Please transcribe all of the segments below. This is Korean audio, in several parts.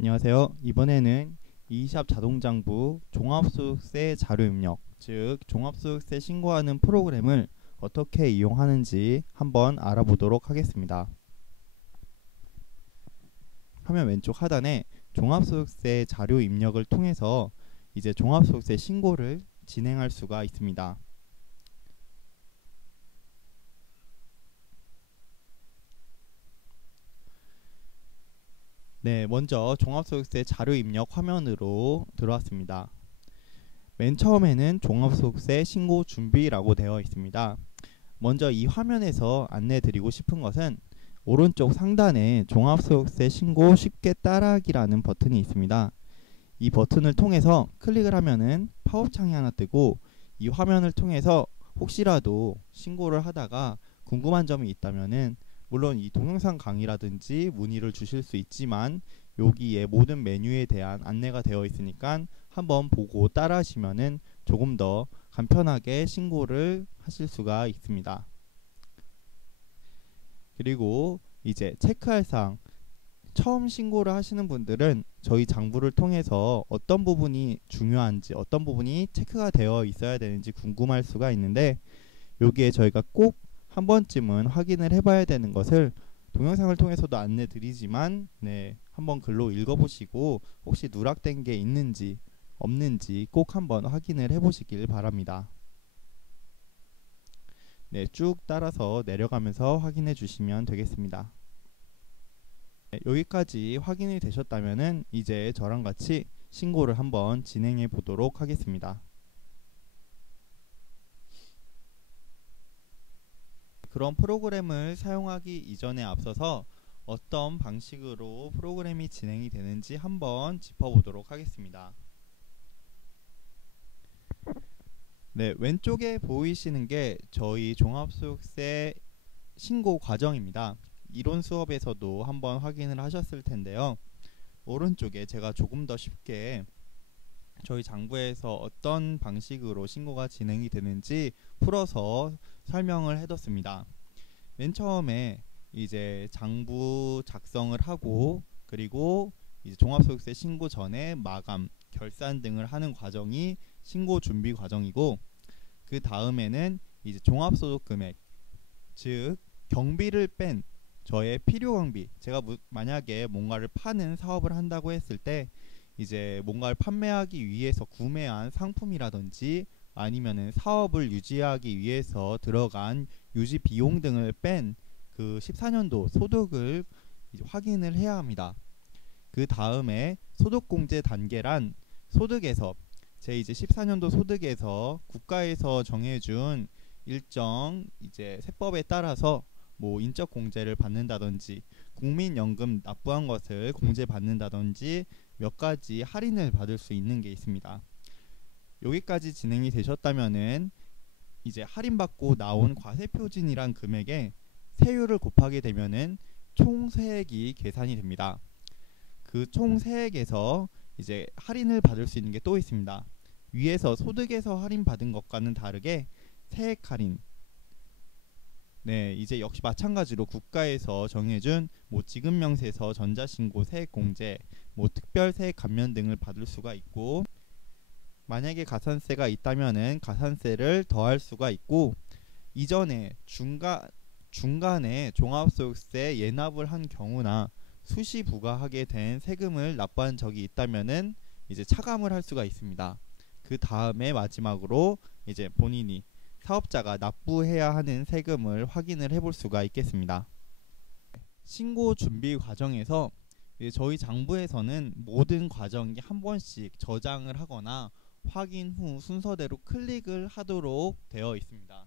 안녕하세요. 이번에는 이샵 자동장부 종합소득세 자료 입력, 즉 종합소득세 신고하는 프로그램을 어떻게 이용하는지 한번 알아보도록 하겠습니다. 화면 왼쪽 하단에 종합소득세 자료 입력을 통해서 이제 종합소득세 신고를 진행할 수가 있습니다. 네, 먼저 종합소득세 자료 입력 화면으로 들어왔습니다. 맨 처음에는 종합소득세 신고 준비라고 되어 있습니다. 먼저 이 화면에서 안내 드리고 싶은 것은 오른쪽 상단에 종합소득세 신고 쉽게 따라하기라는 버튼이 있습니다. 이 버튼을 통해서 클릭을 하면은 팝업 창이 하나 뜨고, 이 화면을 통해서 혹시라도 신고를 하다가 궁금한 점이 있다면은 물론 이 동영상 강의라든지 문의를 주실 수 있지만 여기에 모든 메뉴에 대한 안내가 되어 있으니까 한번 보고 따라하시면은 조금 더 간편하게 신고를 하실 수가 있습니다. 그리고 이제 체크할 사항, 처음 신고를 하시는 분들은 저희 장부를 통해서 어떤 부분이 중요한지, 어떤 부분이 체크가 되어 있어야 되는지 궁금할 수가 있는데, 여기에 저희가 꼭 한 번쯤은 확인을 해봐야 되는 것을 동영상을 통해서도 안내 드리지만, 한번 글로 읽어보시고 혹시 누락된 게 있는지 없는지 꼭 한번 확인을 해보시길 바랍니다. 쭉 따라서 내려가면서 확인해 주시면 되겠습니다. 여기까지 확인이 되셨다면은 이제 저랑 같이 신고를 한번 진행해 보도록 하겠습니다. 그런 프로그램을 사용하기 이전에 앞서서 어떤 방식으로 프로그램이 진행이 되는지 한번 짚어보도록 하겠습니다. 왼쪽에 보이시는 게 저희 종합소득세 신고 과정입니다. 이론 수업에서도 한번 확인을 하셨을 텐데요. 오른쪽에 제가 조금 더 쉽게 저희 장부에서 어떤 방식으로 신고가 진행이 되는지 풀어서 설명을 해뒀습니다. 맨 처음에 이제 장부 작성을 하고, 그리고 이제 종합소득세 신고 전에 마감, 결산 등을 하는 과정이 신고 준비 과정이고, 그 다음에는 이제 종합소득 금액, 즉 경비를 뺀 저의 필요 경비, 제가 만약에 뭔가를 파는 사업을 한다고 했을 때 이제 뭔가를 판매하기 위해서 구매한 상품이라든지 아니면은 사업을 유지하기 위해서 들어간 유지 비용 등을 뺀 그 14년도 소득을 확인을 해야 합니다. 그 다음에 소득공제 단계란 소득에서 제 이제 14년도 소득에서 국가에서 정해준 일정 이제 세법에 따라서 뭐 인적 공제를 받는다든지 국민연금 납부한 것을 공제받는다든지 몇 가지 할인을 받을 수 있는 게 있습니다. 여기까지 진행이 되셨다면은 이제 할인받고 나온 과세표준이란 금액에 세율을 곱하게 되면은 총 세액이 계산이 됩니다. 그 총 세액에서 이제 할인을 받을 수 있는 게 또 있습니다. 위에서 소득에서 할인받은 것과는 다르게 세액 할인, 이제 역시 마찬가지로 국가에서 정해준 뭐 지급명세서 전자신고 세액공제, 뭐 특별세액 감면 등을 받을 수가 있고, 만약에 가산세가 있다면은 가산세를 더할 수가 있고, 이전에 중간에 종합소득세 예납을 한 경우나 수시 부과하게 된 세금을 납부한 적이 있다면은 이제 차감을 할 수가 있습니다. 그 다음에 마지막으로 이제 본인이 사업자가 납부해야 하는 세금을 확인을 해볼 수가 있겠습니다. 신고 준비 과정에서 저희 장부에서는 모든 과정이 한 번씩 저장을 하거나 확인 후 순서대로 클릭을 하도록 되어 있습니다.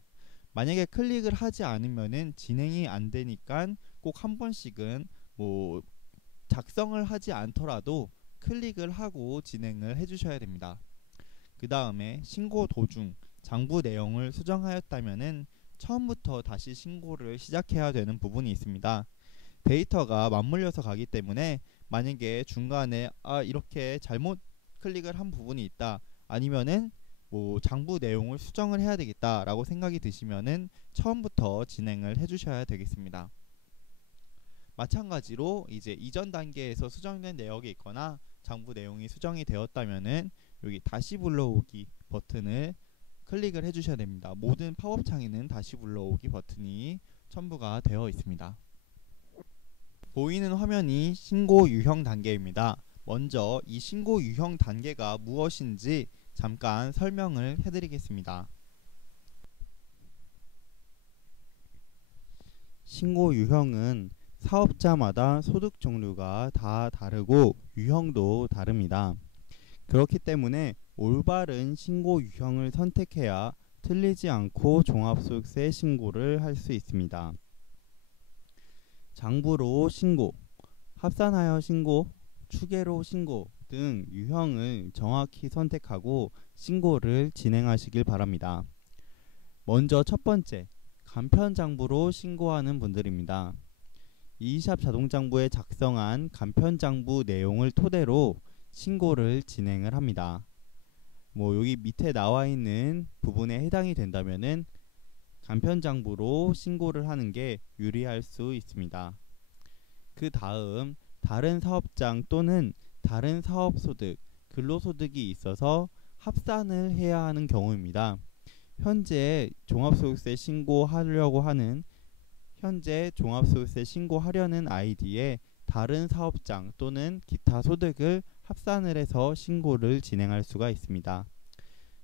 만약에 클릭을 하지 않으면은 진행이 안 되니까 꼭 한 번씩은 뭐 작성을 하지 않더라도 클릭을 하고 진행을 해주셔야 됩니다. 그 다음에 신고 도중 장부 내용을 수정하였다면은 처음부터 다시 신고를 시작해야 되는 부분이 있습니다. 데이터가 맞물려서 가기 때문에 만약에 중간에 이렇게 잘못 클릭을 한 부분이 있다, 아니면은 뭐 장부 내용을 수정을 해야 되겠다 라고 생각이 드시면은 처음부터 진행을 해주셔야 되겠습니다. 마찬가지로 이제 이전 단계에서 수정된 내역이 있거나 장부 내용이 수정이 되었다면은 여기 다시 불러오기 버튼을 클릭을 해주셔야 됩니다. 모든 팝업 창에는 다시 불러오기 버튼이 첨부가 되어 있습니다. 보이는 화면이 신고 유형 단계입니다. 먼저 이 신고 유형 단계가 무엇인지 잠깐 설명을 해드리겠습니다. 신고 유형은 사업자마다 소득 종류가 다 다르고 유형도 다릅니다. 그렇기 때문에 올바른 신고 유형을 선택해야 틀리지 않고 종합소득세 신고를 할 수 있습니다. 장부로 신고, 합산하여 신고, 추계로 신고 등 유형을 정확히 선택하고 신고를 진행하시길 바랍니다. 먼저 첫 번째, 간편장부로 신고하는 분들입니다. 이샵 자동장부에 작성한 간편장부 내용을 토대로 신고를 진행을 합니다. 여기 밑에 나와 있는 부분에 해당이 된다면은 간편장부로 신고를 하는 게 유리할 수 있습니다. 그 다음 다른 사업장 또는 다른 사업소득, 근로소득이 있어서 합산을 해야 하는 경우입니다. 현재 종합소득세 신고하려는 아이디에 다른 사업장 또는 기타 소득을 합산을 해서 신고를 진행할 수가 있습니다.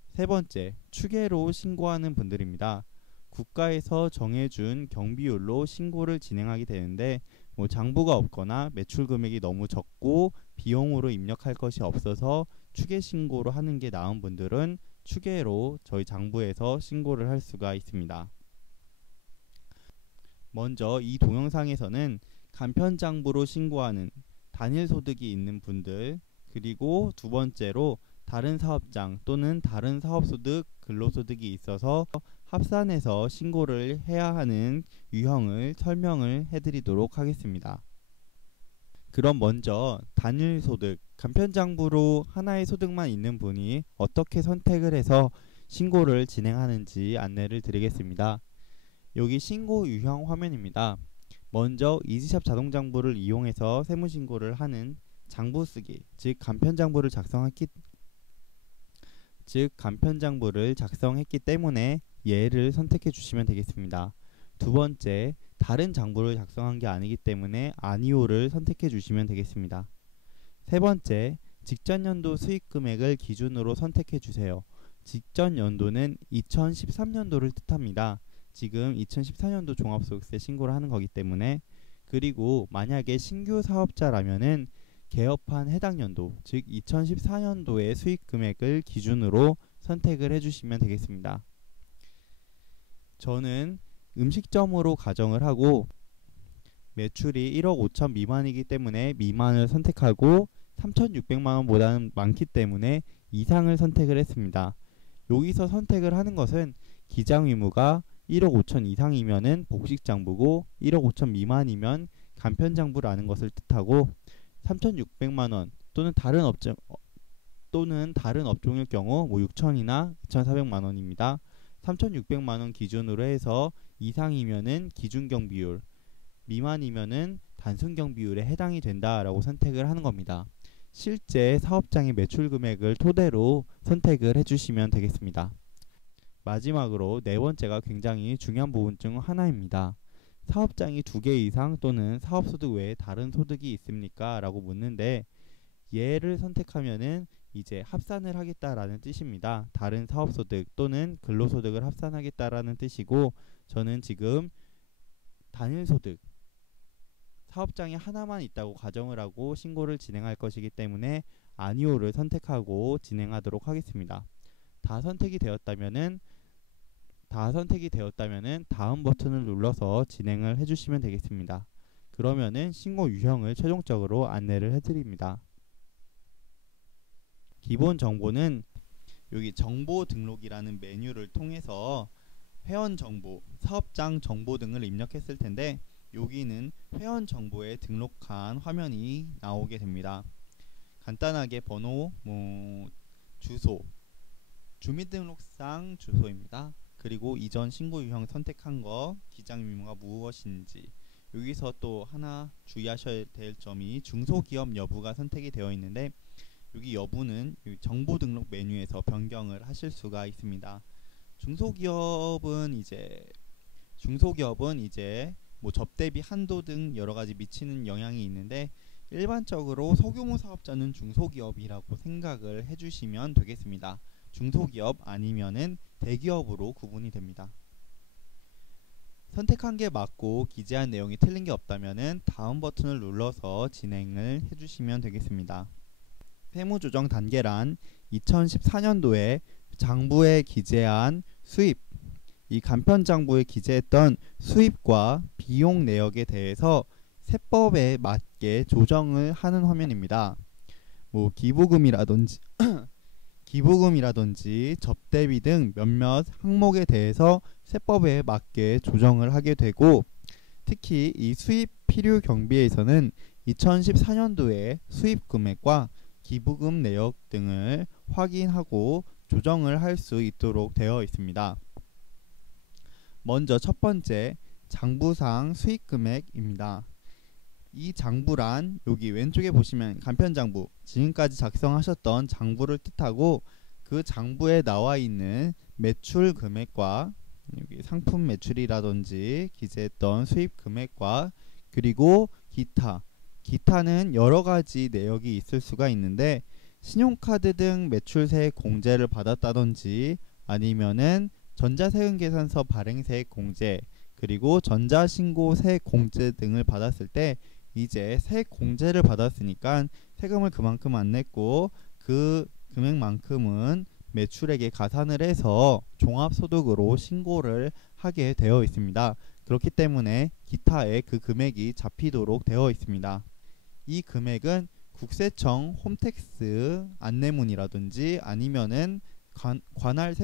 세 번째, 추계로 신고하는 분들입니다. 국가에서 정해준 경비율로 신고를 진행하게 되는데 장부가 없거나 매출 금액이 너무 적고 비용으로 입력할 것이 없어서 추계 신고로 하는 게 나은 분들은 추계로 저희 장부에서 신고를 할 수가 있습니다. 먼저 이 동영상에서는 간편장부로 신고하는 단일 소득이 있는 분들, 그리고 두 번째로 다른 사업장 또는 다른 사업소득, 근로소득이 있어서 합산해서 신고를 해야 하는 유형을 설명을 해드리도록 하겠습니다. 그럼 먼저 단일 소득, 간편장부로 하나의 소득만 있는 분이 어떻게 선택을 해서 신고를 진행하는지 안내를 드리겠습니다. 여기 신고 유형 화면입니다. 먼저 이지샵 자동장부를 이용해서 세무신고를 하는 장부쓰기, 즉 간편장부를 작성했기 때문에 얘를 선택해 주시면 되겠습니다. 두 번째, 다른 장부를 작성한 게 아니기 때문에 아니오를 선택해 주시면 되겠습니다. 세 번째, 직전 연도 수익 금액을 기준으로 선택해 주세요. 직전 연도는 2013년도를 뜻합니다. 지금 2014년도 종합소득세 신고를 하는 거기 때문에, 그리고 만약에 신규 사업자라면은 개업한 해당 연도, 즉 2014년도의 수익 금액을 기준으로 선택을 해주시면 되겠습니다. 저는 음식점으로 가정을 하고 매출이 1억 5천 미만이기 때문에 미만을 선택하고 3,600만원보다는 많기 때문에 이상을 선택을 했습니다. 여기서 선택을 하는 것은 기장 의무가 1억 5천 이상이면은 복식장부고 1억 5천 미만이면 간편장부라는 것을 뜻하고 3,600만원 또는 다른 업종일 경우 6천이나 2,400만원입니다. 3,600만원 기준으로 해서 이상이면은 기준경비율, 미만이면은 단순경비율에 해당이 된다라고 선택을 하는 겁니다. 실제 사업장의 매출 금액을 토대로 선택을 해주시면 되겠습니다. 마지막으로 네 번째가 굉장히 중요한 부분 중 하나입니다. 사업장이 2개 이상 또는 사업소득 외에 다른 소득이 있습니까? 라고 묻는데, 얘를 선택하면은 이제 합산을 하겠다라는 뜻입니다. 다른 사업소득 또는 근로소득을 합산하겠다라는 뜻이고, 저는 지금 단일소득, 사업장이 하나만 있다고 가정을 하고 신고를 진행할 것이기 때문에 아니오를 선택하고 진행하도록 하겠습니다. 다 선택이 되었다면은 다음 버튼을 눌러서 진행을 해주시면 되겠습니다. 그러면은 신고 유형을 최종적으로 안내를 해드립니다. 기본 정보는 여기 정보 등록이라는 메뉴를 통해서 회원 정보, 사업장 정보 등을 입력했을 텐데, 여기는 회원 정보에 등록한 화면이 나오게 됩니다. 간단하게 번호, 주소, 주민등록상 주소입니다. 그리고 이전 신고 유형 선택한 거, 기장 의무가 무엇인지, 여기서 또 하나 주의하셔야 될 점이 중소기업 여부가 선택이 되어 있는데, 여기 여부는 정보 등록 메뉴에서 변경을 하실 수가 있습니다. 중소기업은 이제 뭐 접대비 한도 등 여러 가지 미치는 영향이 있는데, 일반적으로 소규모 사업자는 중소기업이라고 생각을 해주시면 되겠습니다. 중소기업 아니면은 대기업으로 구분이 됩니다. 선택한 게 맞고 기재한 내용이 틀린 게 없다면은 다음 버튼을 눌러서 진행을 해주시면 되겠습니다. 세무조정 단계란 2014년도에 장부에 기재한 수입, 이 간편장부에 기재했던 수입과 비용 내역에 대해서 세법에 맞게 조정을 하는 화면입니다. 뭐 기부금이라든지 접대비 등 몇몇 항목에 대해서 세법에 맞게 조정을 하게 되고, 특히 이 수입 필요 경비에서는 2014년도에 수입 금액과 기부금 내역 등을 확인하고 조정을 할 수 있도록 되어 있습니다. 먼저 첫 번째, 장부상 수익 금액입니다. 이 장부란 여기 왼쪽에 보시면 간편장부, 지금까지 작성하셨던 장부를 뜻하고, 그 장부에 나와 있는 매출 금액과 여기 상품 매출이라든지 기재했던 수입 금액과 그리고 기타는 여러 가지 내역이 있을 수가 있는데, 신용카드 등 매출세액 공제를 받았다든지 아니면은 전자세금계산서 발행세액 공제, 그리고 전자신고세액 공제 등을 받았을 때, 이제 세액 공제를 받았으니까 세금을 그만큼 안 냈고 그 금액만큼은 매출액에 가산을 해서 종합소득으로 신고를 하게 되어 있습니다. 그렇기 때문에 기타에 그 금액이 잡히도록 되어 있습니다. 이 금액은 국세청 홈택스 안내문이라든지 아니면은 관할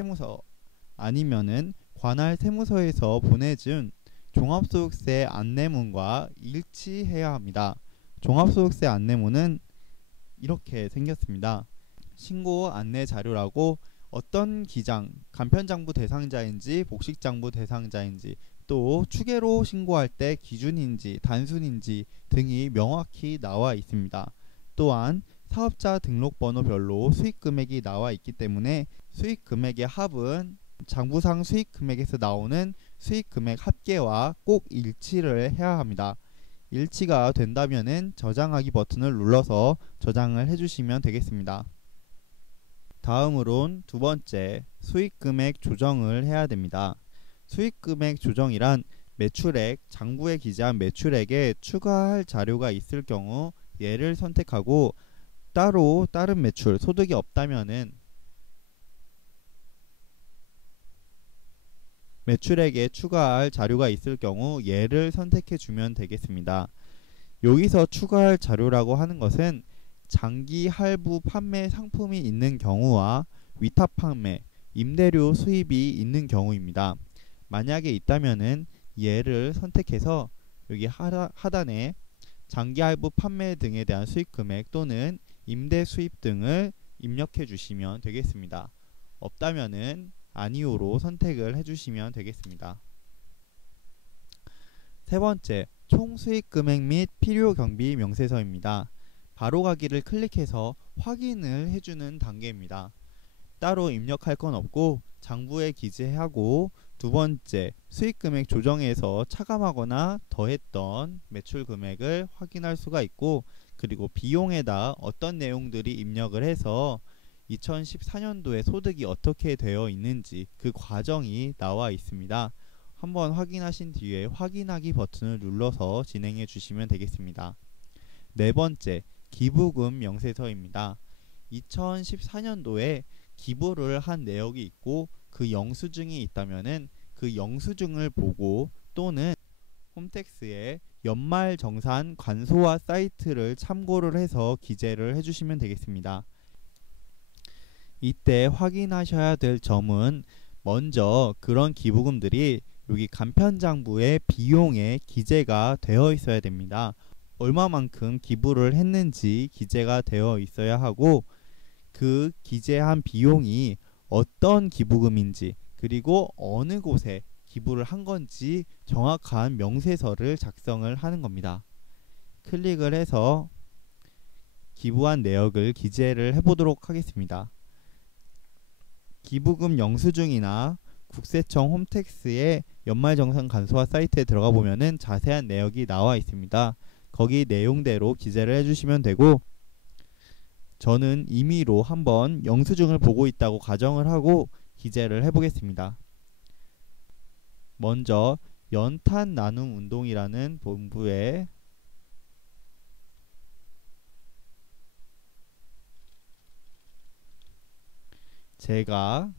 세무서에서 보내준 종합소득세 안내문과 일치해야 합니다. 종합소득세 안내문은 이렇게 생겼습니다. 신고 안내 자료라고 어떤 기장, 간편장부 대상자인지 복식장부 대상자인지, 또 추계로 신고할 때 기준인지 단순인지 등이 명확히 나와 있습니다. 또한 사업자 등록번호별로 수익금액이 나와 있기 때문에 수익금액의 합은 장부상 수익금액에서 나오는 수익금액 합계와 꼭 일치를 해야 합니다. 일치가 된다면은 저장하기 버튼을 눌러서 저장을 해주시면 되겠습니다. 다음으론 두 번째, 수익금액 조정을 해야 됩니다. 수익금액 조정이란 매출액, 장부에 기재한 매출액에 추가할 자료가 있을 경우 얘를 선택하고, 따로 다른 매출, 소득이 없다면은 매출액에 추가할 자료가 있을 경우 얘를 선택해 주면 되겠습니다. 여기서 추가할 자료라고 하는 것은 장기 할부 판매 상품이 있는 경우와 위탁 판매, 임대료 수입이 있는 경우입니다. 만약에 있다면은 얘를 선택해서 여기 하단에 장기 할부 판매 등에 대한 수익 금액 또는 임대 수입 등을 입력해 주시면 되겠습니다. 없다면은 아니오로 선택을 해주시면 되겠습니다. 세 번째, 총 수익 금액 및 필요 경비 명세서입니다. 바로가기를 클릭해서 확인을 해주는 단계입니다. 따로 입력할 건 없고 장부에 기재하고, 두 번째, 수익 금액 조정에서 차감하거나 더했던 매출 금액을 확인할 수가 있고, 그리고 비용에다 어떤 내용들이 입력을 해서 2014년도에 소득이 어떻게 되어 있는지 그 과정이 나와 있습니다. 한번 확인하신 뒤에 확인하기 버튼을 눌러서 진행해 주시면 되겠습니다. 네 번째, 기부금 명세서입니다. 2014년도에 기부를 한 내역이 있고 그 영수증이 있다면은 그 영수증을 보고, 또는 홈택스의 연말정산 관소화 사이트를 참고를 해서 기재를 해주시면 되겠습니다. 이때 확인하셔야 될 점은, 먼저 그런 기부금들이 여기 간편장부의 비용에 기재가 되어 있어야 됩니다. 얼마만큼 기부를 했는지 기재가 되어 있어야 하고, 그 기재한 비용이 어떤 기부금인지, 그리고 어느 곳에 기부를 한 건지 정확한 명세서를 작성을 하는 겁니다. 클릭을 해서 기부한 내역을 기재를 해보도록 하겠습니다. 기부금 영수증이나 국세청 홈택스의 연말정산 간소화 사이트에 들어가 보면은 자세한 내역이 나와 있습니다. 거기 내용대로 기재를 해주시면 되고, 저는 임의로 한번 영수증을 보고 있다고 가정을 하고 기재를 해보겠습니다. 먼저 연탄 나눔 운동이라는 본부에 제가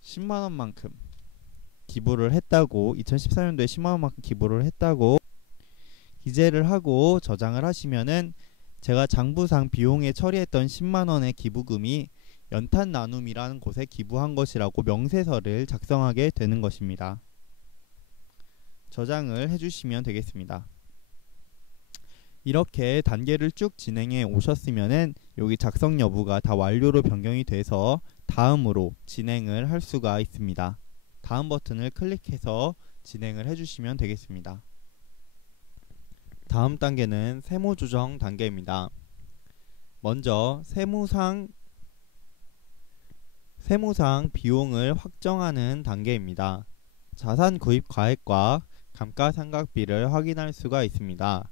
10만원만큼 기부를 했다고, 2014년도에 10만원만큼 기부를 했다고 기재를 하고 저장을 하시면은 제가 장부상 비용에 처리했던 10만원의 기부금이 연탄 나눔이라는 곳에 기부한 것이라고 명세서를 작성하게 되는 것입니다. 저장을 해주시면 되겠습니다. 이렇게 단계를 쭉 진행해 오셨으면은 여기 작성 여부가 다 완료로 변경이 돼서 다음으로 진행을 할 수가 있습니다. 다음 버튼을 클릭해서 진행을 해주시면 되겠습니다. 다음 단계는 세무 조정 단계입니다. 먼저 세무상 비용을 확정하는 단계입니다. 자산 구입 가액과 감가상각비를 확인할 수가 있습니다.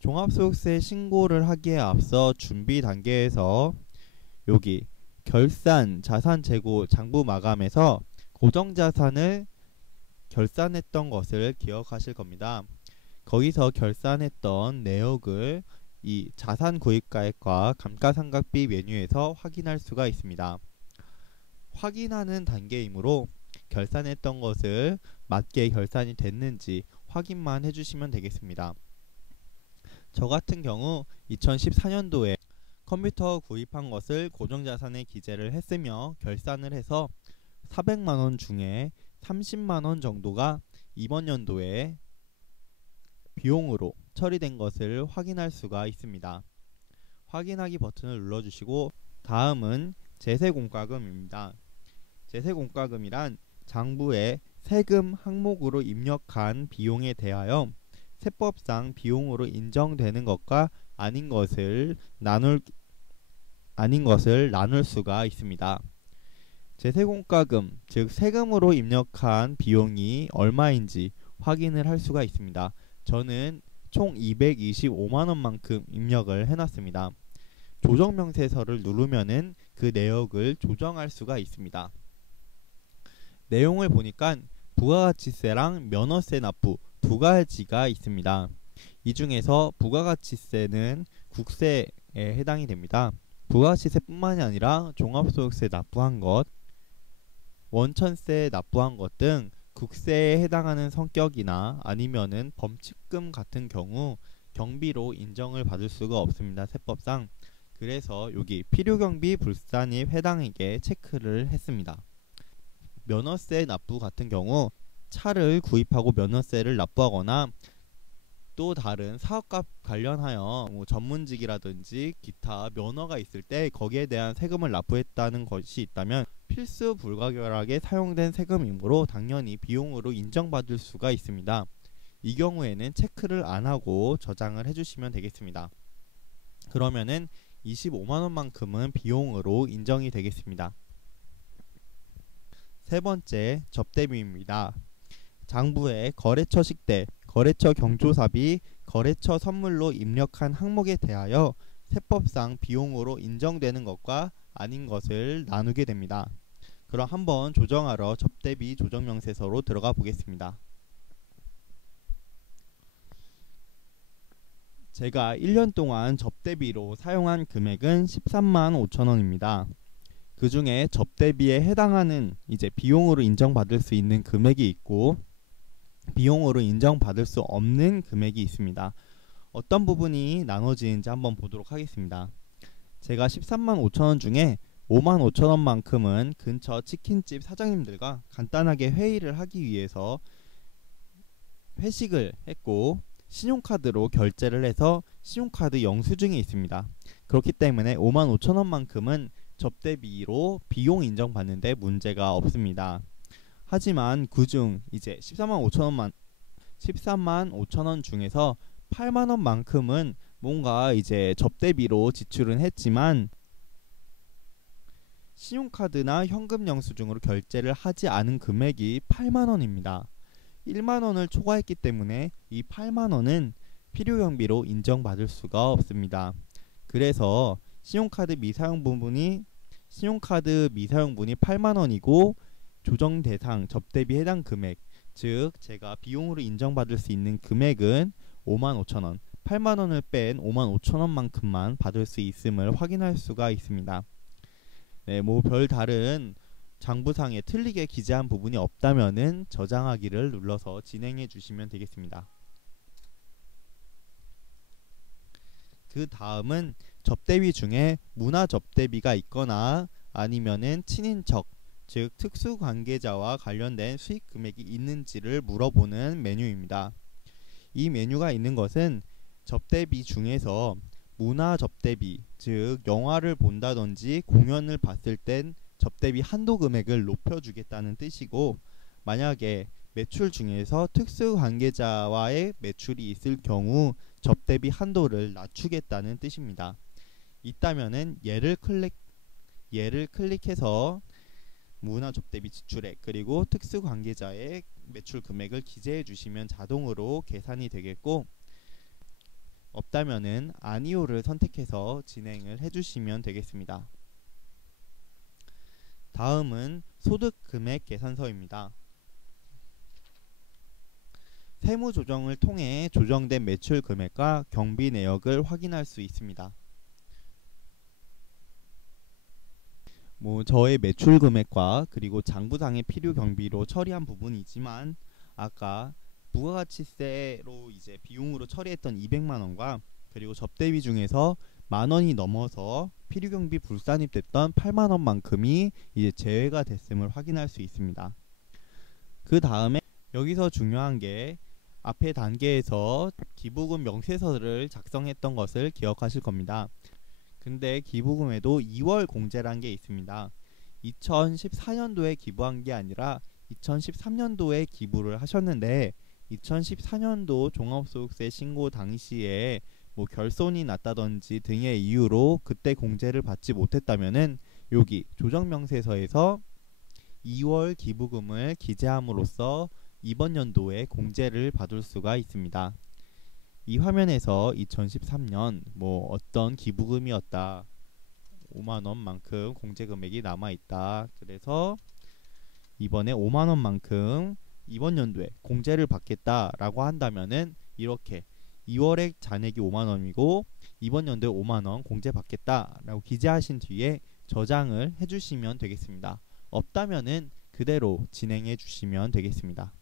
종합소득세 신고를 하기에 앞서 준비 단계에서 여기 결산, 자산 재고, 장부 마감에서 고정자산을 결산했던 것을 기억하실 겁니다. 거기서 결산했던 내역을 이 자산 구입가액과 감가상각비 메뉴에서 확인할 수가 있습니다. 확인하는 단계이므로 결산했던 것을 맞게 결산이 됐는지 확인만 해주시면 되겠습니다. 저 같은 경우 2014년도에 컴퓨터 구입한 것을 고정자산에 기재를 했으며 결산을 해서 400만원 중에 30만원 정도가 이번 연도에 비용으로 처리된 것을 확인할 수가 있습니다. 확인하기 버튼을 눌러주시고 다음은 제세공과금입니다. 제세공과금이란 장부에 세금 항목으로 입력한 비용에 대하여 세법상 비용으로 인정되는 것과 아닌 것을 나눌 수가 있습니다. 제세공과금, 즉 세금으로 입력한 비용이 얼마인지 확인을 할 수가 있습니다. 저는 총 225만원만큼 입력을 해놨습니다. 조정명세서를 누르면은 그 내역을 조정할 수가 있습니다. 내용을 보니까 부가가치세랑 면허세 납부 두 가지가 있습니다. 이 중에서 부가가치세는 국세에 해당이 됩니다. 부가가치세뿐만이 아니라 종합소득세 납부한 것, 원천세 납부한 것 등 국세에 해당하는 성격이나 아니면은 범칙금 같은 경우 경비로 인정을 받을 수가 없습니다. 세법상. 그래서 여기 필요경비 불산입 해당액에 체크를 했습니다. 면허세 납부 같은 경우 차를 구입하고 면허세를 납부하거나 또 다른 사업과 관련하여 전문직이라든지 기타 면허가 있을 때 거기에 대한 세금을 납부했다는 것이 있다면 필수 불가결하게 사용된 세금이므로 당연히 비용으로 인정받을 수가 있습니다. 이 경우에는 체크를 안하고 저장을 해주시면 되겠습니다. 그러면은 25만원만큼은 비용으로 인정이 되겠습니다. 세 번째, 접대비입니다. 장부에 거래처 식대, 거래처 경조사비, 거래처 선물로 입력한 항목에 대하여 세법상 비용으로 인정되는 것과 아닌 것을 나누게 됩니다. 그럼 한번 조정하러 접대비 조정명세서로 들어가 보겠습니다. 제가 1년 동안 접대비로 사용한 금액은 13만 5천원입니다. 그 중에 접대비에 해당하는 이제 비용으로 인정받을 수 있는 금액이 있고 비용으로 인정받을 수 없는 금액이 있습니다. 어떤 부분이 나눠지는지 한번 보도록 하겠습니다. 제가 13만 5천원 중에 5만 5천원만큼은 근처 치킨집 사장님들과 간단하게 회의를 하기 위해서 회식을 했고 신용카드로 결제를 해서 신용카드 영수증이 있습니다. 그렇기 때문에 5만 5천원만큼은 접대비로 비용 인정받는데 문제가 없습니다. 하지만 그중 이제 13만 5천 원 중에서 8만 원만큼은 뭔가 이제 접대비로 지출은 했지만 신용카드나 현금 영수증으로 결제를 하지 않은 금액이 8만 원입니다. 1만 원을 초과했기 때문에 이 8만 원은 필요 경비로 인정받을 수가 없습니다. 그래서 신용카드 미사용 분이 8만 원이고 조정 대상 접대비 해당 금액, 즉 제가 비용으로 인정받을 수 있는 금액은 5만 5천 원, 8만 원을 뺀 5만 5천 원만큼만 받을 수 있음을 확인할 수가 있습니다. 네, 뭐 별다른 장부상에 틀리게 기재한 부분이 없다면은 저장하기를 눌러서 진행해 주시면 되겠습니다. 그 다음은 접대비 중에 문화 접대비가 있거나 아니면은 친인척, 즉 특수관계자와 관련된 수익 금액이 있는지를 물어보는 메뉴입니다. 이 메뉴가 있는 것은 접대비 중에서 문화 접대비, 즉 영화를 본다든지 공연을 봤을 땐 접대비 한도 금액을 높여주겠다는 뜻이고, 만약에 매출 중에서 특수관계자와의 매출이 있을 경우 접대비 한도를 낮추겠다는 뜻입니다. 있다면은 얘를 클릭해서 문화 접대비 지출액 그리고 특수관계자의 매출 금액을 기재해 주시면 자동으로 계산이 되겠고, 없다면은 아니오를 선택해서 진행을 해주시면 되겠습니다. 다음은 소득금액 계산서입니다. 세무조정을 통해 조정된 매출 금액과 경비 내역을 확인할 수 있습니다. 저의 매출 금액과 그리고 장부상의 필요 경비로 처리한 부분이지만, 아까 부가가치세로 이제 비용으로 처리했던 200만 원과 그리고 접대비 중에서 만 원이 넘어서 필요 경비 불산입됐던 8만 원만큼이 이제 제외가 됐음을 확인할 수 있습니다. 그 다음에 여기서 중요한 게 앞에 단계에서 기부금 명세서를 작성했던 것을 기억하실 겁니다. 근데 기부금에도 2월 공제란 게 있습니다. 2014년도에 기부한 게 아니라 2013년도에 기부를 하셨는데 2014년도 종합소득세 신고 당시에 결손이 났다든지 등의 이유로 그때 공제를 받지 못했다면은 여기 조정명세서에서 2월 기부금을 기재함으로써 이번 연도에 공제를 받을 수가 있습니다. 이 화면에서 2013년 어떤 기부금이었다, 5만원만큼 공제금액이 남아있다, 그래서 이번에 5만원만큼 이번 연도에 공제를 받겠다라고 한다면은 이렇게 2월에 잔액이 5만원이고 이번 연도에 5만원 공제 받겠다라고 기재하신 뒤에 저장을 해주시면 되겠습니다. 없다면은 그대로 진행해 주시면 되겠습니다.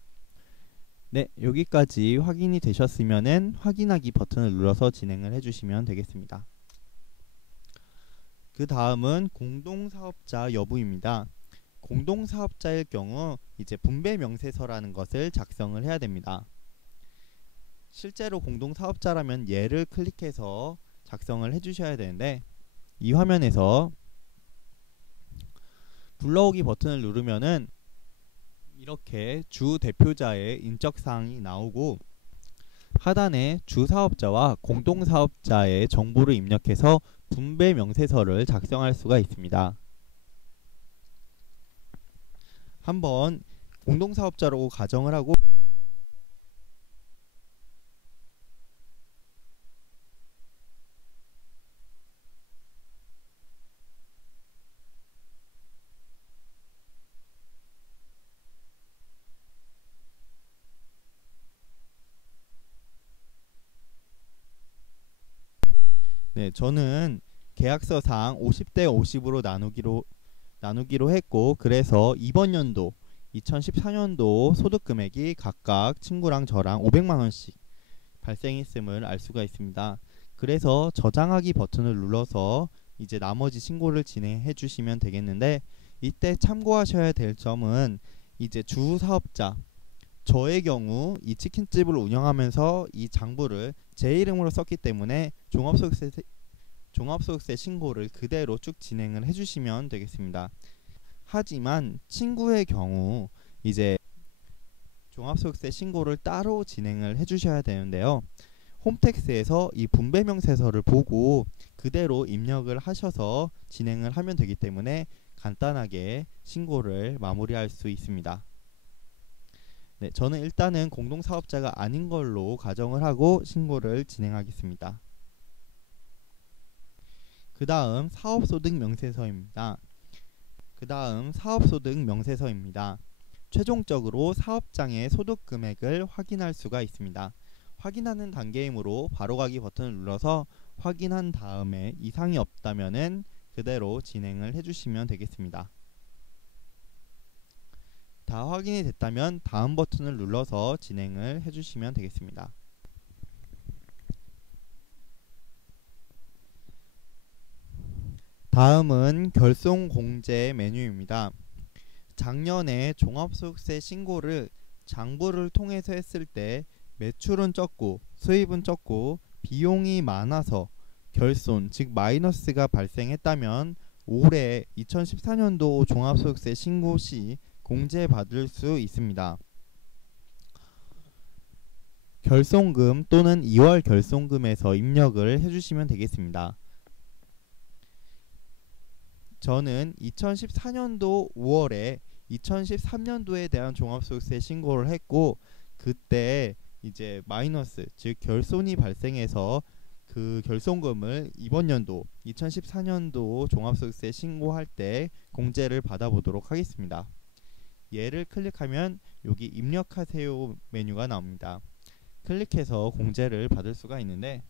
네, 여기까지 확인이 되셨으면은 확인하기 버튼을 눌러서 진행을 해주시면 되겠습니다. 그 다음은 공동사업자 여부입니다. 공동사업자일 경우 이제 분배명세서라는 것을 작성을 해야 됩니다. 실제로 공동사업자라면 얘를 클릭해서 작성을 해주셔야 되는데, 이 화면에서 불러오기 버튼을 누르면은 이렇게 주 대표자의 인적사항이 나오고 하단에 주사업자와 공동사업자의 정보를 입력해서 분배명세서를 작성할 수가 있습니다. 한번 공동사업자로 가정을 하고 네, 저는 계약서상 50대 50으로 나누기로 했고, 그래서 이번 연도 2014년도 소득금액이 각각 친구랑 저랑 500만원씩 발생했음을 알 수가 있습니다. 그래서 저장하기 버튼을 눌러서 이제 나머지 신고를 진행해 주시면 되겠는데, 이때 참고하셔야 될 점은 이제 주사업자, 저의 경우 이 치킨집을 운영하면서 이 장부를 제 이름으로 썼기 때문에 종합소득세 신고를 그대로 쭉 진행을 해주시면 되겠습니다. 하지만 친구의 경우 이제 종합소득세 신고를 따로 진행을 해주셔야 되는데요. 홈택스에서 이 분배명세서를 보고 그대로 입력을 하셔서 진행을 하면 되기 때문에 간단하게 신고를 마무리할 수 있습니다. 네, 저는 일단은 공동사업자가 아닌 걸로 가정을 하고 신고를 진행하겠습니다. 그 다음 사업소득명세서입니다. 최종적으로 사업장의 소득 금액을 확인할 수가 있습니다. 확인하는 단계이므로 바로가기 버튼을 눌러서 확인한 다음에 이상이 없다면은 그대로 진행을 해주시면 되겠습니다. 다 확인이 됐다면 다음 버튼을 눌러서 진행을 해주시면 되겠습니다. 다음은 결손공제 메뉴입니다. 작년에 종합소득세 신고를 장부를 통해서 했을 때 매출은 적고 수입은 적고 비용이 많아서 결손 즉 마이너스가 발생했다면 올해 2014년도 종합소득세 신고 시 공제받을 수 있습니다. 결손금 또는 2월 결손금에서 입력을 해주시면 되겠습니다. 저는 2014년도 5월에 2013년도에 대한 종합소득세 신고를 했고 그때 이제 마이너스 즉 결손이 발생해서 그 결손금을 이번 연도 2014년도 종합소득세 신고할 때 공제를 받아보도록 하겠습니다. 얘를 클릭하면 여기 입력하세요 메뉴가 나옵니다. 클릭해서 공제를 받을 수가 있는데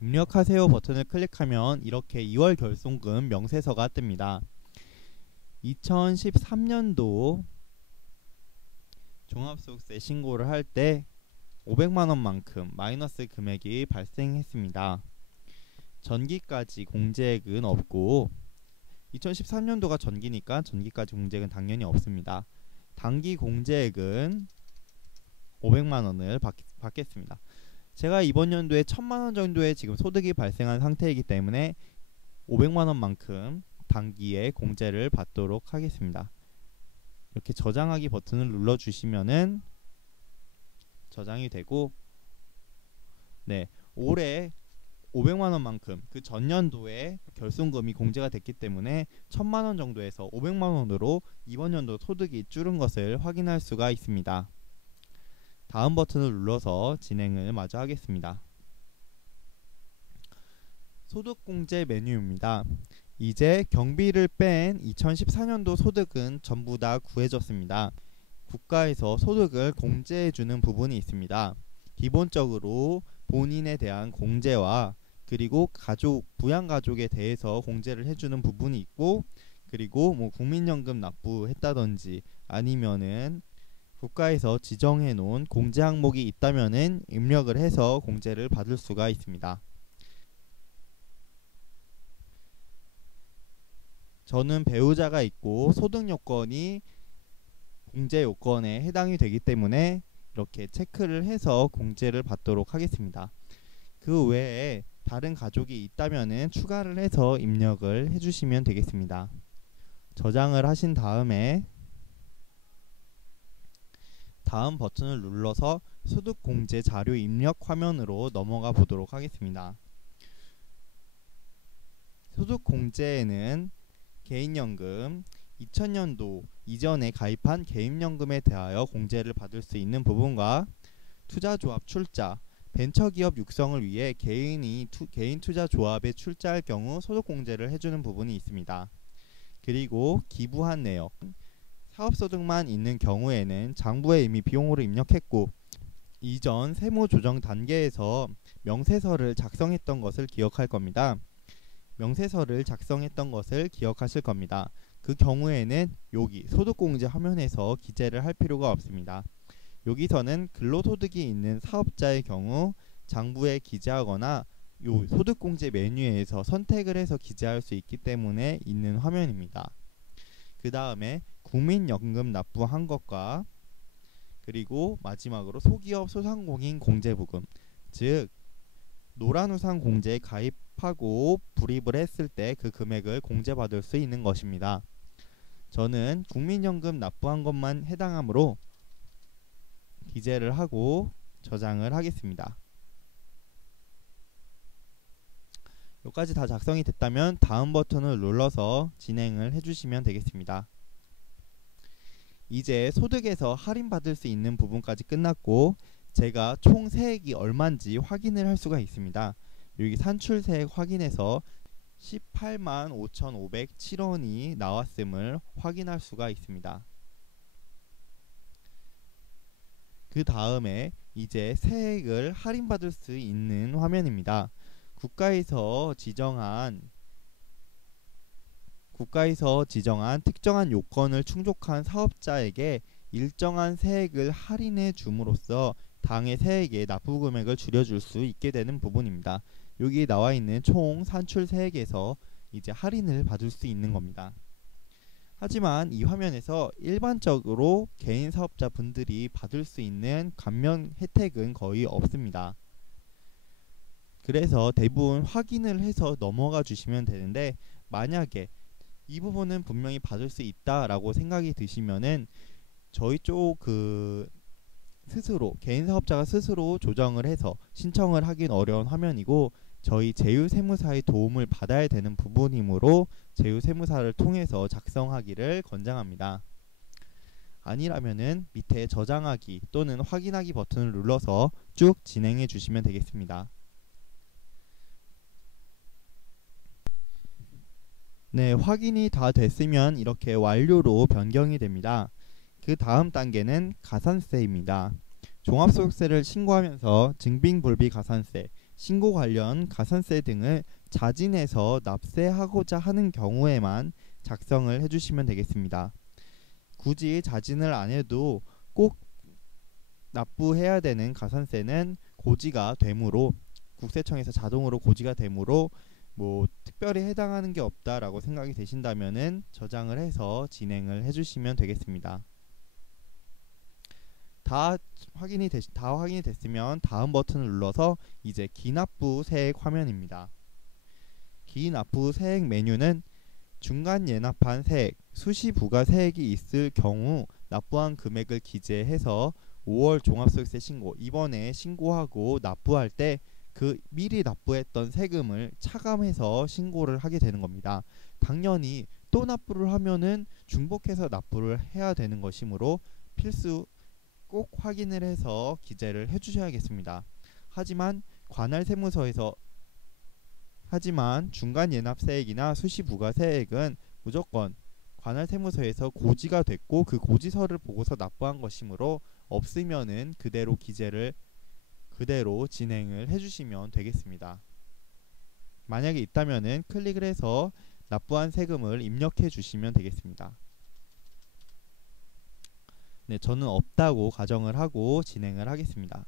입력하세요 버튼을 클릭하면 이렇게 2월 결손금 명세서가 뜹니다. 2013년도 종합소득세 신고를 할 때 500만원만큼 마이너스 금액이 발생했습니다. 전기까지 공제액은 없고 2013년도가 전기니까 전기까지 공제액은 당연히 없습니다. 단기 공제액은 500만원을 받겠습니다. 제가 이번 연도에 1000만원 정도의 지금 소득이 발생한 상태이기 때문에 500만원만큼 단기에 공제를 받도록 하겠습니다. 이렇게 저장하기 버튼을 눌러주시면은 저장이 되고 네, 올해 500만원만큼 그 전년도에 결손금이 공제가 됐기 때문에 1000만원 정도에서 500만원으로 이번 연도 소득이 줄은 것을 확인할 수가 있습니다. 다음 버튼을 눌러서 진행을 마저 하겠습니다. 소득공제 메뉴입니다. 이제 경비를 뺀 2014년도 소득은 전부 다 구해졌습니다. 국가에서 소득을 공제해주는 부분이 있습니다. 기본적으로 본인에 대한 공제와 그리고 가족, 부양가족에 대해서 공제를 해주는 부분이 있고 그리고 뭐 국민연금 납부했다든지 아니면은 국가에서 지정해 놓은 공제 항목이 있다면은 입력을 해서 공제를 받을 수가 있습니다. 저는 배우자가 있고 소득 요건이 공제 요건에 해당이 되기 때문에 이렇게 체크를 해서 공제를 받도록 하겠습니다. 그 외에 다른 가족이 있다면은 추가를 해서 입력을 해주시면 되겠습니다. 저장을 하신 다음에 다음 버튼을 눌러서 소득공제 자료 입력 화면으로 넘어가 보도록 하겠습니다. 소득공제에는 개인연금, 2000년도 이전에 가입한 개인연금에 대하여 공제를 받을 수 있는 부분과 투자조합 출자, 벤처기업 육성을 위해 개인 투자조합에 출자할 경우 소득공제를 해주는 부분이 있습니다. 그리고 기부한 내역, 사업소득만 있는 경우에는 장부에 이미 비용으로 입력했고 이전 세무조정 단계에서 명세서를 작성했던 것을 기억할 겁니다. 명세서를 작성했던 것을 기억하실 겁니다. 그 경우에는 여기 소득공제 화면에서 기재를 할 필요가 없습니다. 여기서는 근로소득이 있는 사업자의 경우 장부에 기재하거나 요 소득공제 메뉴에서 선택을 해서 기재할 수 있기 때문에 있는 화면입니다. 그 다음에 국민연금 납부한 것과 그리고 마지막으로 소기업 소상공인 공제부금, 즉 노란우산 공제에 가입하고 불입을 했을 때 그 금액을 공제받을 수 있는 것입니다. 저는 국민연금 납부한 것만 해당하므로 기재를 하고 저장을 하겠습니다. 여기까지 다 작성이 됐다면 다음 버튼을 눌러서 진행을 해주시면 되겠습니다. 이제 소득에서 할인받을 수 있는 부분까지 끝났고 제가 총 세액이 얼마인지 확인을 할 수가 있습니다. 여기 산출세액 확인해서 18만 5,507원이 나왔음을 확인할 수가 있습니다. 그 다음에 이제 세액을 할인받을 수 있는 화면입니다. 국가에서 지정한 특정한 요건을 충족한 사업자에게 일정한 세액을 할인해 줌으로써 당해 세액의 납부 금액을 줄여줄 수 있게 되는 부분입니다. 여기 나와 있는 총 산출 세액에서 이제 할인을 받을 수 있는 겁니다. 하지만 이 화면에서 일반적으로 개인 사업자 분들이 받을 수 있는 감면 혜택은 거의 없습니다. 그래서 대부분 확인을 해서 넘어가 주시면 되는데, 만약에 이 부분은 분명히 받을 수 있다라고 생각이 드시면은 저희 쪽 스스로 개인 사업자가 스스로 조정을 해서 신청을 하긴 어려운 화면이고, 저희 제휴세무사의 도움을 받아야 되는 부분이므로 제휴세무사를 통해서 작성하기를 권장합니다. 아니라면은 밑에 저장하기 또는 확인하기 버튼을 눌러서 쭉 진행해 주시면 되겠습니다. 네, 확인이 다 됐으면 이렇게 완료로 변경이 됩니다. 그 다음 단계는 가산세입니다. 종합소득세를 신고하면서 증빙불비 가산세, 신고 관련 가산세 등을 자진해서 납세하고자 하는 경우에만 작성을 해주시면 되겠습니다. 굳이 자진을 안 해도 꼭 납부해야 되는 가산세는 고지가 되므로, 국세청에서 자동으로 고지가 되므로 특별히 해당하는 게 없다라고 생각이 되신다면은 저장을 해서 진행을 해주시면 되겠습니다. 다 확인이 됐으면 다음 버튼을 눌러서 이제 기납부 세액 화면입니다. 기납부 세액 메뉴는 중간 예납한 세액, 수시 부가 세액이 있을 경우 납부한 금액을 기재해서 5월 종합소득세 신고, 이번에 신고하고 납부할 때 그 미리 납부했던 세금을 차감해서 신고를 하게 되는 겁니다. 당연히 또 납부를 하면은 중복해서 납부를 해야 되는 것이므로 필수 꼭 확인을 해서 기재를 해주셔야겠습니다. 하지만 중간 예납세액이나 수시 부가세액은 무조건 관할세무서에서 고지가 됐고 그 고지서를 보고서 납부한 것이므로 없으면은 그대로 진행을 해주시면 되겠습니다. 만약에 있다면은 클릭을 해서 납부한 세금을 입력해 주시면 되겠습니다. 네, 저는 없다고 가정을 하고 진행을 하겠습니다.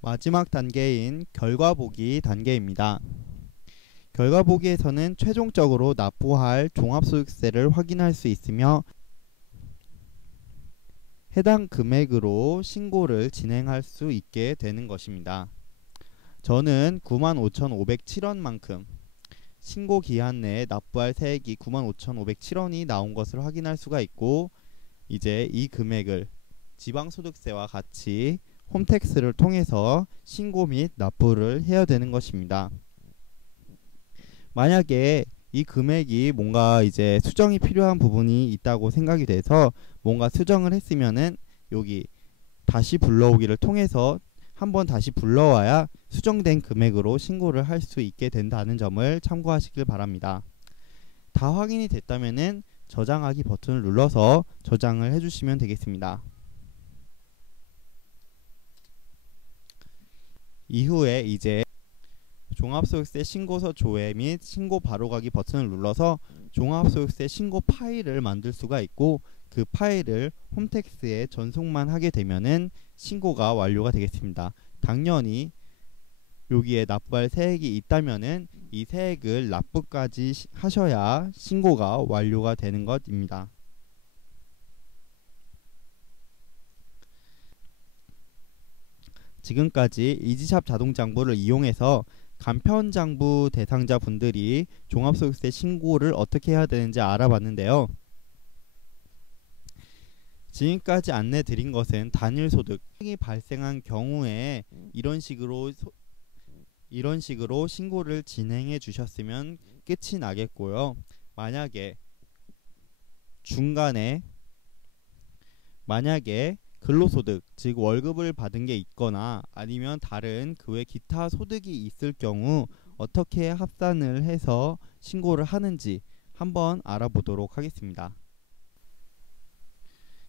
마지막 단계인 결과보기 단계입니다. 결과보기에서는 최종적으로 납부할 종합소득세를 확인할 수 있으며 해당 금액으로 신고를 진행할 수 있게 되는 것입니다. 저는 95,507원만큼 신고 기한 내에 납부할 세액이 95,507원이 나온 것을 확인할 수가 있고, 이제 이 금액을 지방소득세와 같이 홈택스를 통해서 신고 및 납부를 해야 되는 것입니다. 만약에 이 금액이 뭔가 이제 수정이 필요한 부분이 있다고 생각이 돼서 뭔가 수정을 했으면은 여기 다시 불러오기를 통해서 한번 다시 불러와야 수정된 금액으로 신고를 할 수 있게 된다는 점을 참고하시길 바랍니다. 다 확인이 됐다면은 저장하기 버튼을 눌러서 저장을 해주시면 되겠습니다. 이후에 이제 종합소득세 신고서 조회 및 신고 바로가기 버튼을 눌러서 종합소득세 신고 파일을 만들 수가 있고, 그 파일을 홈택스에 전송만 하게 되면은 신고가 완료가 되겠습니다. 당연히 여기에 납부할 세액이 있다면은 이 세액을 납부까지 하셔야 신고가 완료가 되는 것입니다. 지금까지 이지샵 자동장부를 이용해서 간편장부 대상자 분들이 종합소득세 신고를 어떻게 해야 되는지 알아봤는데요. 지금까지 안내 드린 것은 단일소득이 발생한 경우에 이런 식으로 신고를 진행해 주셨으면 끝이 나겠고요. 만약에 중간에 근로소득, 즉 월급을 받은 게 있거나 아니면 다른 그 외 기타 소득이 있을 경우 어떻게 합산을 해서 신고를 하는지 한번 알아보도록 하겠습니다.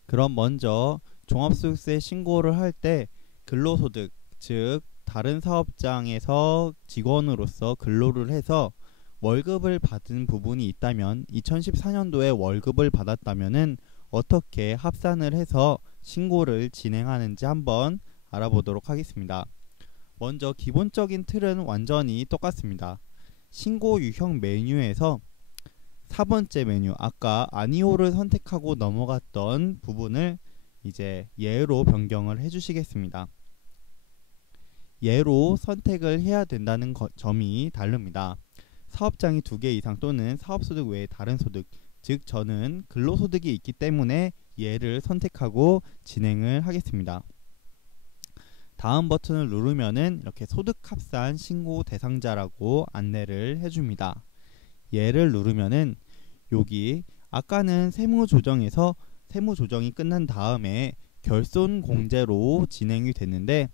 그럼 먼저 종합소득세 신고를 할 때 근로소득, 즉 다른 사업장에서 직원으로서 근로를 해서 월급을 받은 부분이 있다면 2014년도에 월급을 받았다면은 어떻게 합산을 해서 신고를 진행하는지 한번 알아보도록 하겠습니다. 먼저 기본적인 틀은 완전히 똑같습니다. 신고 유형 메뉴에서 4번째 메뉴, 아까 아니오를 선택하고 넘어갔던 부분을 이제 예로 변경을 해주시겠습니다. 예로 선택을 해야 된다는 점이 다릅니다. 사업장이 2개 이상 또는 사업소득 외에 다른 소득, 즉 저는 근로소득이 있기 때문에 예를 선택하고 진행을 하겠습니다. 다음 버튼을 누르면은 이렇게 소득합산 신고 대상자라고 안내를 해줍니다. 예를 누르면은 여기 아까는 세무조정에서 세무조정이 끝난 다음에 결손공제로 진행이 됐는데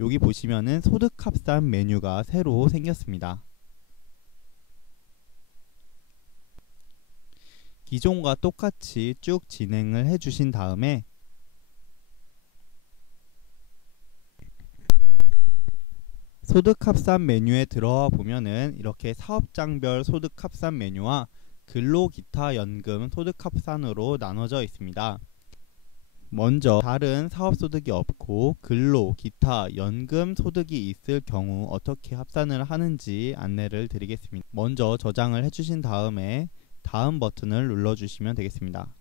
여기 보시면은 소득합산 메뉴가 새로 생겼습니다. 기존과 똑같이 쭉 진행을 해주신 다음에 소득합산 메뉴에 들어와 보면은 이렇게 사업장별 소득합산 메뉴와 근로기타연금 소득합산으로 나눠져 있습니다. 먼저 다른 사업소득이 없고 근로, 기타, 연금 소득이 있을 경우 어떻게 합산을 하는지 안내를 드리겠습니다. 먼저 저장을 해주신 다음에 다음 버튼을 눌러주시면 되겠습니다.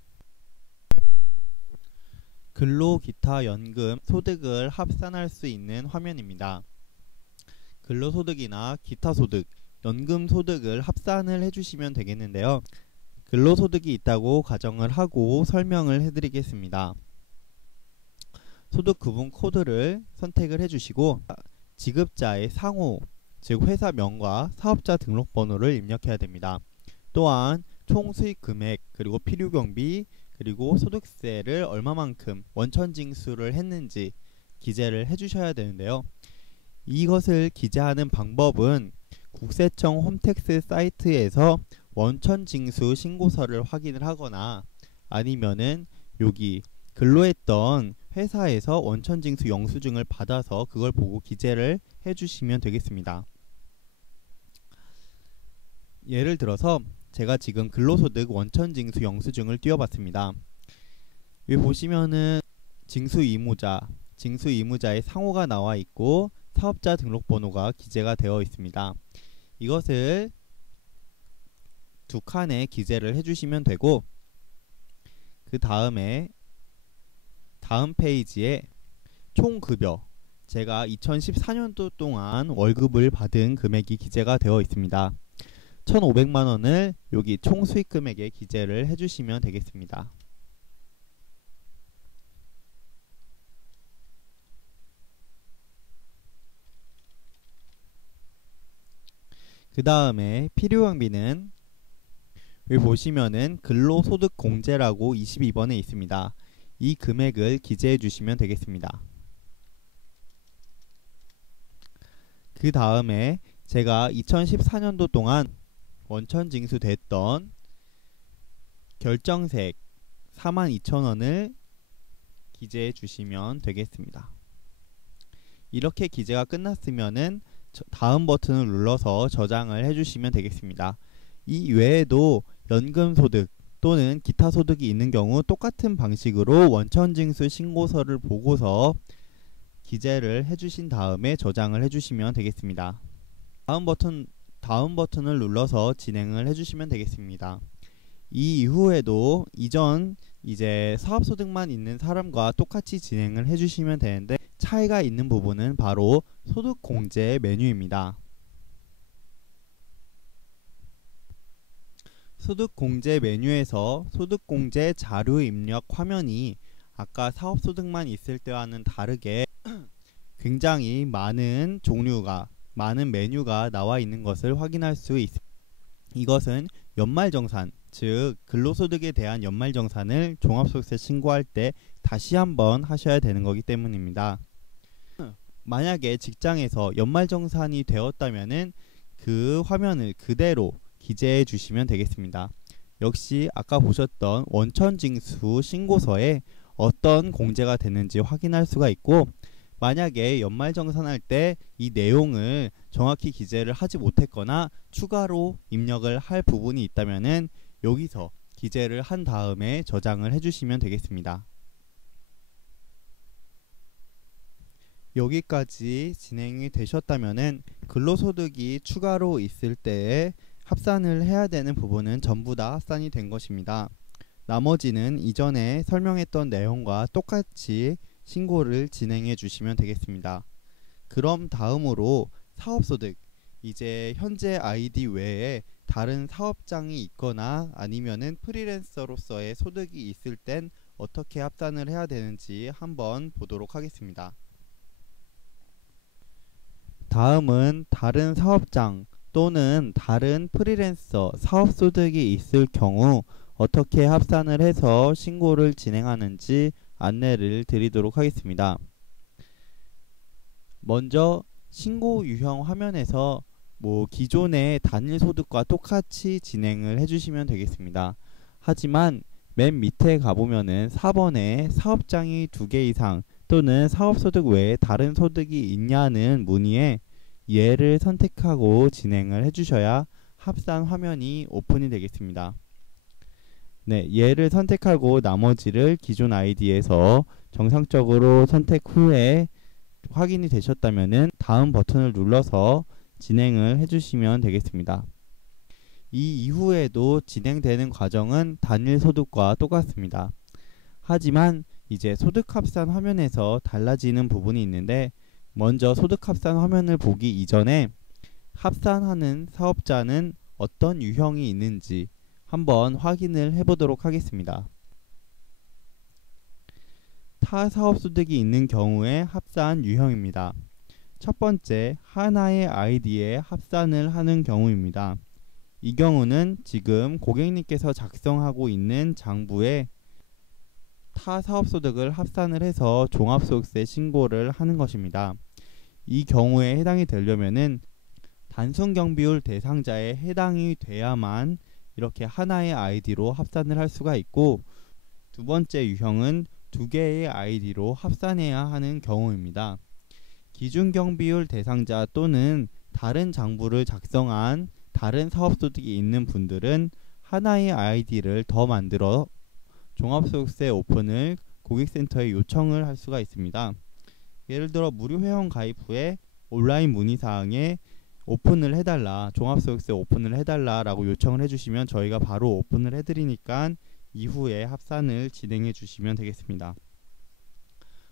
근로, 기타, 연금 소득을 합산할 수 있는 화면입니다. 근로소득이나 기타소득, 연금소득을 합산을 해주시면 되겠는데요. 근로소득이 있다고 가정을 하고 설명을 해드리겠습니다. 소득 구분 코드를 선택을 해주시고 지급자의 상호, 즉 회사명과 사업자 등록번호를 입력해야 됩니다. 또한 총 수익 금액, 그리고 필요경비, 그리고 소득세를 얼마만큼 원천징수를 했는지 기재를 해주셔야 되는데요. 이것을 기재하는 방법은 국세청 홈택스 사이트에서 원천징수 신고서를 확인을 하거나 아니면은 여기 근로했던 회사에서 원천징수 영수증을 받아서 그걸 보고 기재를 해주시면 되겠습니다. 예를 들어서 제가 지금 근로소득 원천징수 영수증을 띄워봤습니다. 여기 보시면은 징수의무자의 상호가 나와 있고 사업자 등록번호가 기재가 되어 있습니다. 이것을 2칸에 기재를 해주시면 되고 그 다음에 다음 페이지에 총급여, 제가 2014년도 동안 월급을 받은 금액이 기재가 되어 있습니다. 1,500만원을 여기 총수익금액에 기재를 해주시면 되겠습니다. 그 다음에 필요경비는 여기 보시면은 근로소득공제라고 22번에 있습니다. 이 금액을 기재해 주시면 되겠습니다. 그 다음에 제가 2014년도 동안 원천징수 됐던 결정세액 42,000원을 기재해 주시면 되겠습니다. 이렇게 기재가 끝났으면은 다음 버튼을 눌러서 저장을 해주시면 되겠습니다. 이 외에도 연금소득, 또는 기타 소득이 있는 경우 똑같은 방식으로 원천징수 신고서를 보고서 기재를 해주신 다음에 저장을 해주시면 되겠습니다. 다음 버튼을 눌러서 진행을 해주시면 되겠습니다. 이 이후에도 이전 사업소득만 있는 사람과 똑같이 진행을 해주시면 되는데, 차이가 있는 부분은 바로 소득공제 메뉴입니다. 소득공제 메뉴에서 소득공제 자료 입력 화면이 아까 사업소득만 있을 때와는 다르게 굉장히 많은 메뉴가 나와 있는 것을 확인할 수 있습니다. 이것은 연말정산, 즉 근로소득에 대한 연말정산을 종합소득세 신고할 때 다시 한번 하셔야 되는 것이기 때문입니다. 만약에 직장에서 연말정산이 되었다면 그 화면을 그대로 기재해 주시면 되겠습니다. 역시 아까 보셨던 원천징수 신고서에 어떤 공제가 되는지 확인할 수가 있고, 만약에 연말정산할 때 이 내용을 정확히 기재를 하지 못했거나 추가로 입력을 할 부분이 있다면 여기서 기재를 한 다음에 저장을 해주시면 되겠습니다. 여기까지 진행이 되셨다면 근로소득이 추가로 있을 때에 합산을 해야 되는 부분은 전부 다 합산이 된 것입니다. 나머지는 이전에 설명했던 내용과 똑같이 신고를 진행해 주시면 되겠습니다. 그럼 다음으로 사업소득, 현재 아이디 외에 다른 사업장이 있거나 아니면은 프리랜서로서의 소득이 있을 땐 어떻게 합산을 해야 되는지 한번 보도록 하겠습니다. 다음은 다른 사업장 또는 다른 프리랜서 사업소득이 있을 경우 어떻게 합산을 해서 신고를 진행하는지 안내를 드리도록 하겠습니다. 먼저 신고 유형 화면에서 기존의 단일소득과 똑같이 진행을 해주시면 되겠습니다. 하지만 맨 밑에 가보면은 4번에 사업장이 2개 이상 또는 사업소득 외에 다른 소득이 있냐는 문의에 예를 선택하고 진행을 해주셔야 합산 화면이 오픈이 되겠습니다. 예를 선택하고 나머지를 기존 아이디에서 정상적으로 선택 후에 확인이 되셨다면 다음 버튼을 눌러서 진행을 해주시면 되겠습니다. 이 이후에도 진행되는 과정은 단일 소득과 똑같습니다. 하지만 소득합산 화면에서 달라지는 부분이 있는데, 먼저 소득합산 화면을 보기 이전에 합산하는 사업자는 어떤 유형이 있는지 한번 확인을 해보도록 하겠습니다. 타 사업소득이 있는 경우의 합산 유형입니다. 첫 번째, 하나의 아이디에 합산을 하는 경우입니다. 이 경우는 지금 고객님께서 작성하고 있는 장부에 타 사업소득을 합산을 해서 종합소득세 신고를 하는 것입니다. 이 경우에 해당이 되려면은 단순경비율 대상자에 해당이 돼야만 이렇게 하나의 아이디로 합산을 할 수가 있고, 두 번째 유형은 2개의 아이디로 합산해야 하는 경우입니다. 기준경비율 대상자 또는 다른 장부를 작성한 다른 사업소득이 있는 분들은 하나의 아이디를 더 만들어 종합소득세 오픈을 고객센터에 요청을 할 수가 있습니다. 예를 들어 무료 회원 가입 후에 온라인 문의사항에 오픈을 해달라, 종합소득세 오픈을 해달라 라고 요청을 해주시면 저희가 바로 오픈을 해드리니까 이후에 합산을 진행해 주시면 되겠습니다.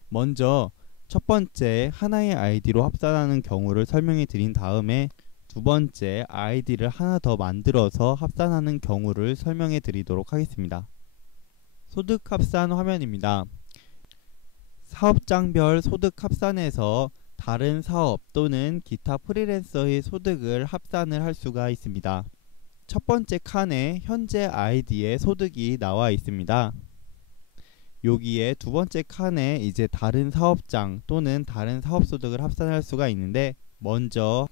먼저 첫 번째 하나의 아이디로 합산하는 경우를 설명해 드린 다음에 두 번째 아이디를 하나 더 만들어서 합산하는 경우를 설명해 드리도록 하겠습니다. 소득 합산 화면입니다. 사업장별 소득 합산에서 다른 사업 또는 기타 프리랜서의 소득을 합산을 할 수가 있습니다. 첫 번째 칸에 현재 아이디의 소득이 나와 있습니다. 여기에 두 번째 칸에 다른 사업장 또는 다른 사업소득을 합산할 수가 있는데, 먼저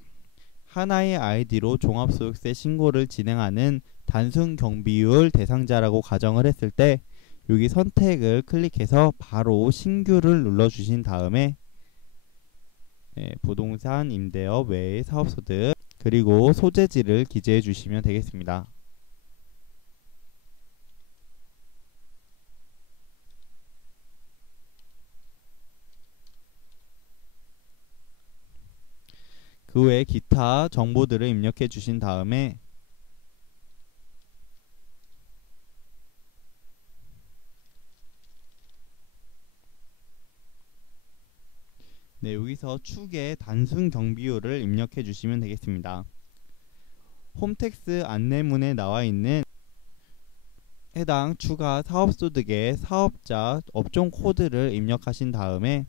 하나의 아이디로 종합소득세 신고를 진행하는 단순경비율 대상자라고 가정을 했을 때 여기 선택을 클릭해서 바로 신규를 눌러주신 다음에 부동산 임대업 외의 사업소득 그리고 소재지를 기재해 주시면 되겠습니다. 그 외 기타 정보들을 입력해 주신 다음에 여기서 축의 단순 경비율을 입력해 주시면 되겠습니다. 홈택스 안내문에 나와 있는 해당 추가 사업소득의 사업자 업종 코드를 입력하신 다음에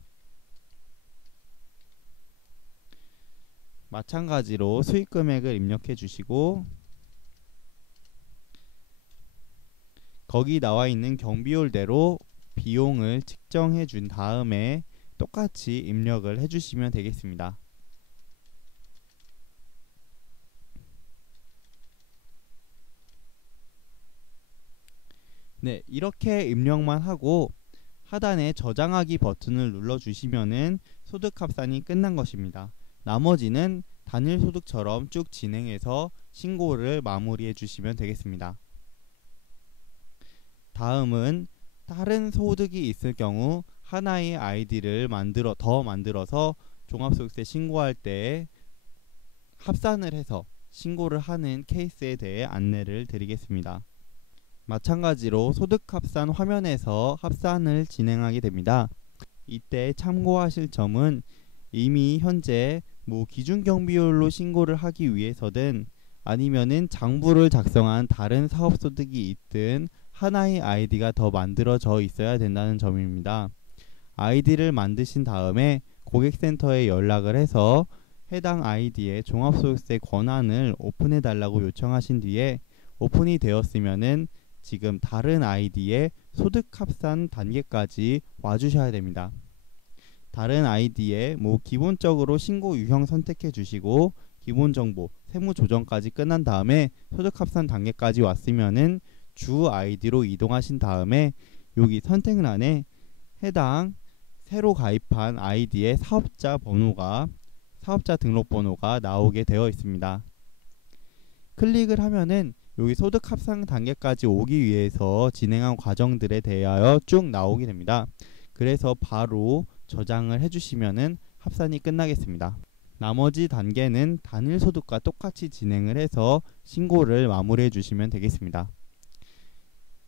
마찬가지로 수익금액을 입력해 주시고 거기 나와 있는 경비율대로 비용을 측정해 준 다음에 똑같이 입력을 해주시면 되겠습니다. 이렇게 입력만 하고 하단에 저장하기 버튼을 눌러주시면은 소득 합산이 끝난 것입니다. 나머지는 단일 소득처럼 쭉 진행해서 신고를 마무리해 주시면 되겠습니다. 다음은 다른 소득이 있을 경우 하나의 아이디를 더 만들어서 종합소득세 신고할 때 합산을 해서 신고를 하는 케이스에 대해 안내를 드리겠습니다. 마찬가지로 소득합산 화면에서 합산을 진행하게 됩니다. 이때 참고하실 점은 이미 현재 기준경비율로 신고를 하기 위해서든 아니면은 장부를 작성한 다른 사업소득이 있든 하나의 아이디가 더 만들어져 있어야 된다는 점입니다. 아이디를 만드신 다음에 고객센터에 연락을 해서 해당 아이디의 종합소득세 권한을 오픈해 달라고 요청하신 뒤에 오픈이 되었으면은 지금 다른 아이디의 소득합산 단계까지 와주셔야 됩니다. 다른 아이디에 기본적으로 신고 유형 선택해 주시고 기본정보, 세무조정까지 끝난 다음에 소득합산 단계까지 왔으면은 주 아이디로 이동하신 다음에 여기 선택란에 해당 새로 가입한 아이디의 사업자 등록번호가 나오게 되어 있습니다. 클릭을 하면은 여기 소득 합산 단계까지 오기 위해서 진행한 과정들에 대하여 쭉 나오게 됩니다. 그래서 바로 저장을 해주시면은 합산이 끝나겠습니다. 나머지 단계는 단일 소득과 똑같이 진행을 해서 신고를 마무리해 주시면 되겠습니다.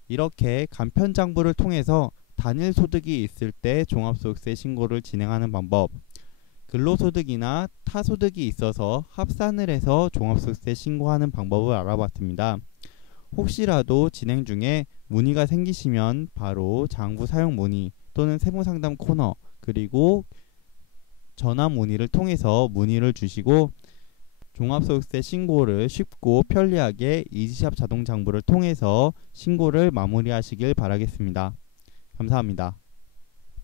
이렇게 간편장부를 통해서 단일 소득이 있을 때 종합소득세 신고를 진행하는 방법, 근로소득이나 타소득이 있어서 합산을 해서 종합소득세 신고하는 방법을 알아봤습니다. 혹시라도 진행 중에 문의가 생기시면 바로 장부 사용 문의 또는 세무상담 코너 그리고 전화 문의를 통해서 문의를 주시고 종합소득세 신고를 쉽고 편리하게 이지샵 자동장부를 통해서 신고를 마무리하시길 바라겠습니다. 감사합니다.